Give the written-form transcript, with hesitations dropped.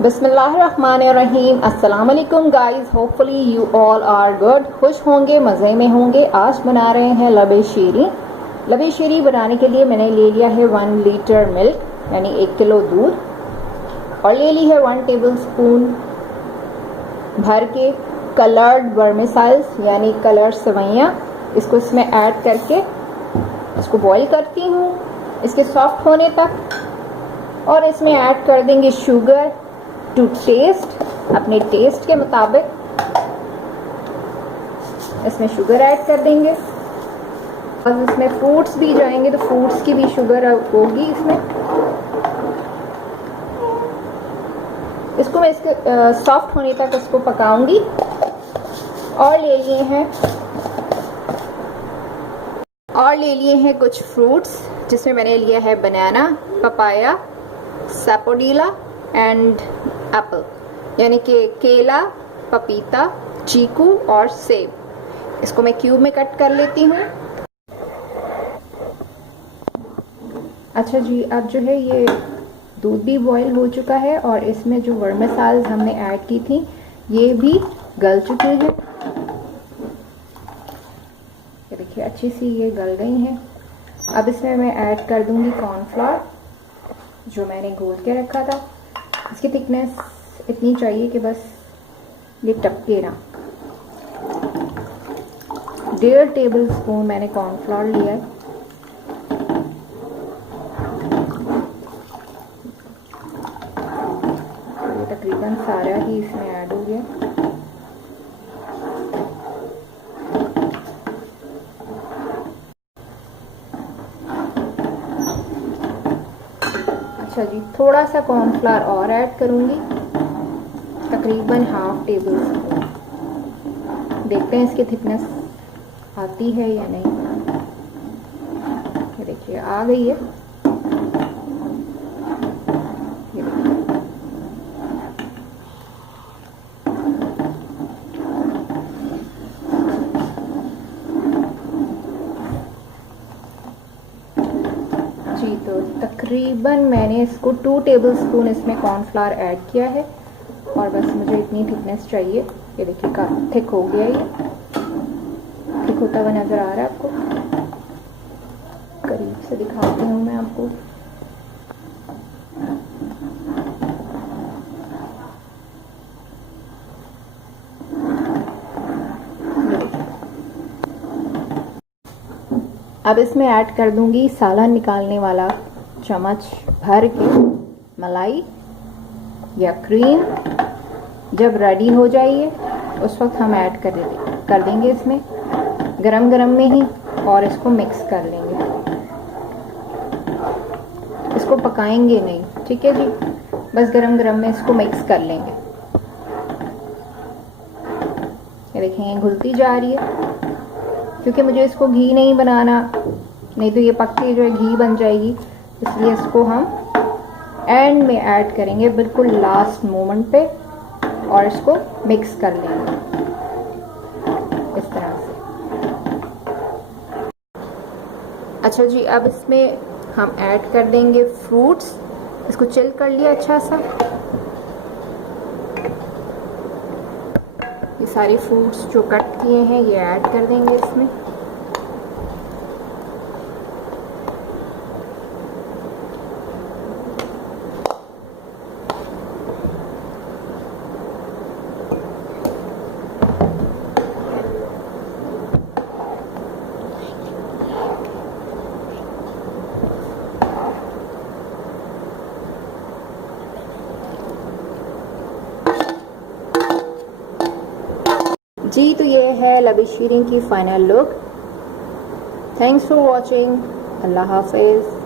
बिस्मिल्लाहिर्रहमानिर्रहीम। अस्सलाम वालेकुम guys, hopefully you all are good, खुश होंगे, मज़े में होंगे। आज बना रहे हैं लबे शीरी। लबे शीरी बनाने के लिए मैंने ले लिया है 1 लीटर मिल्क यानी 1 किलो दूध, और ले ली है 1 टेबल स्पून भर के कलर्ड वर्मिसाइल्स यानी कलर सेवइयाँ। इसको इसमें ऐड करके इसको बॉईल करती हूँ इसके सॉफ्ट होने तक, और इसमें ऐड कर देंगे शुगर टू टेस्ट, अपने टेस्ट के मुताबिक इसमें शुगर ऐड कर देंगे। और इसमें फ्रूट्स भी जाएंगे तो फ्रूट्स की भी शुगर होगी इसमें। इसको मैं इसके सॉफ्ट होने तक इसको पकाऊंगी। और ले लिए हैं कुछ फ्रूट्स, जिसमें मैंने लिया है बनाना, पपाया, सैपोडीला एंड एप्पल यानी कि केला, पपीता, चीकू और सेब। इसको मैं क्यूब में कट कर लेती हूँ। अच्छा जी, अब जो है ये दूध भी बॉईल हो चुका है और इसमें जो वर्मिसाइल्स हमने ऐड की थी ये भी गल चुकी है। ये देखिए अच्छी सी ये गल गई हैं। अब इसमें मैं ऐड कर दूंगी कॉर्नफ्लोर जो मैंने घोल के रखा था। इसकी थिकनेस इतनी चाहिए कि बस ये टपके ना। 1.5 टेबल स्पून मैंने कॉर्नफ्लोर लिया है। ये तकरीबन सारा ही इसमें ऐड हो गया। अच्छा जी, थोड़ा सा कॉर्नफ्लावर और ऐड करूंगी, तकरीबन 1/2 टेबल स्पून। देखते हैं इसकी थिकनेस आती है या नहीं। ये देखिए आ गई है। ये देखिए जी, तो तकरीबन मैंने इसको 2 टेबल स्पून इसमें कॉर्नफ्लावर ऐड किया है और बस मुझे इतनी थिकनेस चाहिए। ये देखिए का थिक हो गया, ये थिक होता हुआ नज़र आ रहा है आपको। करीब से दिखाती हूँ मैं आपको। अब इसमें ऐड कर दूंगी सालन निकालने वाला चम्मच भर के मलाई या क्रीम। जब रेडी हो जाइए उस वक्त हम ऐड कर देंगे इसमें गरम गरम में ही, और इसको मिक्स कर लेंगे। इसको पकाएंगे नहीं, ठीक है जी, बस गरम गरम में इसको मिक्स कर लेंगे। ये देखेंगे घुलती जा रही है, क्योंकि मुझे इसको घी नहीं बनाना, नहीं तो ये पक के जो है घी बन जाएगी। इसलिए इसको हम एंड में ऐड करेंगे, बिल्कुल लास्ट मोमेंट पे, और इसको मिक्स कर लेंगे इस तरह से। अच्छा जी, अब इसमें हम ऐड कर देंगे फ्रूट्स। इसको चिल कर लिया अच्छा सा। ये सारे फ्रूट्स जो कट किए हैं ये ऐड कर देंगे इसमें। जी, तो ये है लबे शीरी की final look. Thanks for watching. अल्लाह हाफिज़।